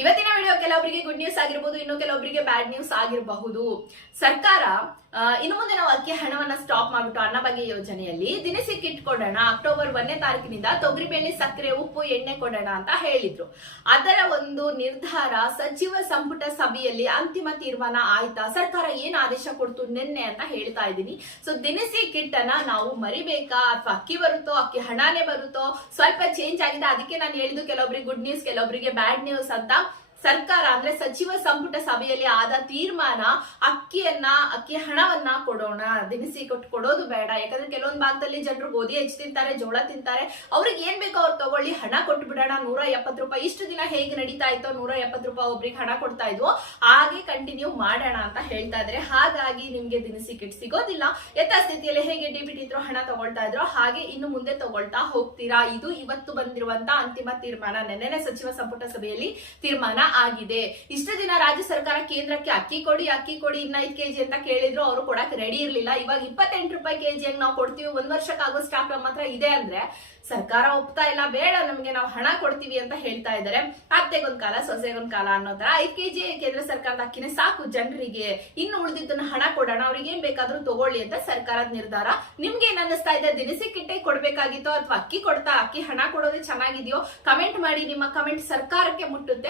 ಇವತ್ತಿನ ವಿಡಿಯೋ ಕೆಲವರಿಗೆ good news ಆಗಿರಬಹುದು, ಇನ್ನು ಕೆಲವರಿಗೆ ಬ್ಯಾಡ್ ನ್ಯೂಸ್ ಆಗಿರಬಹುದು. ಸರ್ಕಾರ ಇನ್ನು ಮುಂದೆ ನಾವು ಅಕ್ಕಿ ಹಣವನ್ನ ಸ್ಟಾಪ್ ಮಾಡ್ಬಿಟ್ಟು ಅನ್ನಭಾಗ್ಯ ಯೋಜನೆಯಲ್ಲಿ ದಿನಸಿ ಕಿಟ್ ಕೊಡೋಣ, ಅಕ್ಟೋಬರ್ 1ನೇ ತಾರೀಕಿನಿಂದ ತೊಗರಿಬೇಳೆ, ಸಕ್ಕರೆ, ಉಪ್ಪು, ಎಣ್ಣೆ ಕೊಡೋಣ ಅಂತ ಹೇಳಿದ್ರು. ಅದರ ಒಂದು ನಿರ್ಧಾರ ಸಚಿವ ಸಂಪುಟ ಸಭೆಯಲ್ಲಿ ಅಂತಿಮ ತೀರ್ಮಾನ ಆಯ್ತಾ? ಸರ್ಕಾರ ಏನ್ ಆದೇಶ ಕೊಡ್ತು ನಿನ್ನೆ ಅಂತ ಹೇಳ್ತಾ ಇದ್ದೀನಿ. ಸೊ ದಿನಸಿ ಕಿಟ್ ಅನ್ನ ನಾವು ಮರಿಬೇಕಾ ಅಥವಾ ಅಕ್ಕಿ ಬರುತ್ತೋ, ಅಕ್ಕಿ ಹಣನೇ ಬರುತ್ತೋ? ಸ್ವಲ್ಪ ಚೇಂಜ್ ಆಗಿದೆ, ಅದಕ್ಕೆ ನಾನು ಹೇಳಿದ್ದು ಕೆಲವೊಬ್ಬರಿಗೆ ಗುಡ್ ನ್ಯೂಸ್, ಕೆಲವೊಬ್ಬರಿಗೆ ಬ್ಯಾಡ್ ನ್ಯೂಸ್ ಅಂತ. ಸರ್ಕಾರ ಅಂದ್ರೆ ಸಚಿವ ಸಂಪುಟ ಸಭೆಯಲ್ಲಿ ಆದ ತೀರ್ಮಾನ ಅಕ್ಕಿ ಹಣವನ್ನ ಕೊಡೋಣ, ದಿನಸಿ ಕೊಡೋದು ಬೇಡ. ಯಾಕಂದ್ರೆ ಕೆಲವೊಂದು ಭಾಗದಲ್ಲಿ ಜನರು ಗೋಧಿ ಹೆಚ್ಚು ತಿಂತಾರೆ, ಜೋಳ ತಿಂತಾರೆ, ಅವ್ರಿಗೆ ಏನ್ ಬೇಕೋ ಅವ್ರು ತಗೊಳ್ಳಿ, ಹಣ ಕೊಟ್ಟು ಬಿಡೋಣ. 170 ರೂಪಾಯಿ ಇಷ್ಟು ದಿನ ಹೇಗೆ ನಡೀತಾ ಇತ್ತೋ, 170 ರೂಪಾಯಿ ಒಬ್ರಿಗೆ ಹಣ ಕೊಡ್ತಾ ಇದ್ವು, ಹಾಗೆ ಕಂಟಿನ್ಯೂ ಮಾಡೋಣ ಅಂತ ಹೇಳ್ತಾ ಇದ್ರೆ. ಹಾಗಾಗಿ ನಿಮ್ಗೆ ದಿನಸಿ ಕಿಟ್ ಸಿಗೋದಿಲ್ಲ. ಯಥಾಸ್ಥಿತಿಯಲ್ಲಿ ಹೇಗೆ ಡಿಬಿಟಿ ಇದ್ರು ಹಣ ತಗೊಳ್ತಾ ಇದ್ರು, ಹಾಗೆ ಇನ್ನು ಮುಂದೆ ತಗೊಳ್ತಾ ಹೋಗ್ತೀರಾ. ಇದು ಇವತ್ತು ಬಂದಿರುವಂತ ಅಂತಿಮ ತೀರ್ಮಾನ. ನೆನ್ನೆ ಸಚಿವ ಸಂಪುಟ ಸಭೆಯಲ್ಲಿ ತೀರ್ಮಾನ ಆಗಿದೆ. ಇಷ್ಟು ದಿನ ರಾಜ್ಯ ಸರ್ಕಾರ ಕೇಂದ್ರಕ್ಕೆ ಅಕ್ಕಿ ಕೊಡಿ ಇನ್ನ 5 ಕೆಜಿ ಅಂತ ಕೇಳಿದ್ರು, ಅವರು ಕೊಡಕ್ ರೆಡಿ ಇರ್ಲಿಲ್ಲ. ಇವಾಗ 28 ರೂಪಾಯಿ ಕೆಜಿಯಾಗಿ ನಾವು ಕೊಡ್ತೀವಿ, 1 ವರ್ಷಕ್ಕಾಗೋ ಸ್ಟಾಕ್ ನಮ್ಮ ಹತ್ರ ಇದೆ ಅಂದ್ರೆ ಸರ್ಕಾರ ಒಪ್ತಾ ಇಲ್ಲ, ಬೇಡ ನಮ್ಗೆ ನಾವು ಹಣ ಕೊಡ್ತೀವಿ ಅಂತ ಹೇಳ್ತಾ ಇದ್ದಾರೆ. ಅತ್ತೆಗೊಂದ್ ಕಾಲ ಸೊಸೆಗೊಂದ್ ಕಾಲ ಅನ್ನೋ ತರ 5 ಕೆಜಿ ಕೇಂದ್ರ ಸರ್ಕಾರದ ಅಕ್ಕಿನೇ ಸಾಕು ಜನರಿಗೆ, ಇನ್ನು ಉಳಿದಿದ್ದನ್ನ ಹಣ ಕೊಡೋಣ, ಅವ್ರಿಗೆ ಏನ್ ಬೇಕಾದ್ರೂ ತಗೊಳ್ಳಿ ಅಂತ ಸರ್ಕಾರದ ನಿರ್ಧಾರ. ನಿಮ್ಗೆ ಏನ್ ಅನ್ನಿಸ್ತಾ ಇದೆ? ದಿನಸಿ ಕಿಟ್ಟೆ ಕೊಡ್ಬೇಕಾಗಿತ್ತೋ ಅಥವಾ ಅಕ್ಕಿ ಹಣ ಕೊಡೋದೇ ಚೆನ್ನಾಗಿದೆಯೋ? ಕಮೆಂಟ್ ಮಾಡಿ. ನಿಮ್ಮ ಕಮೆಂಟ್ ಸರ್ಕಾರಕ್ಕೆ ಮುಟ್ಟುತ್ತೆ.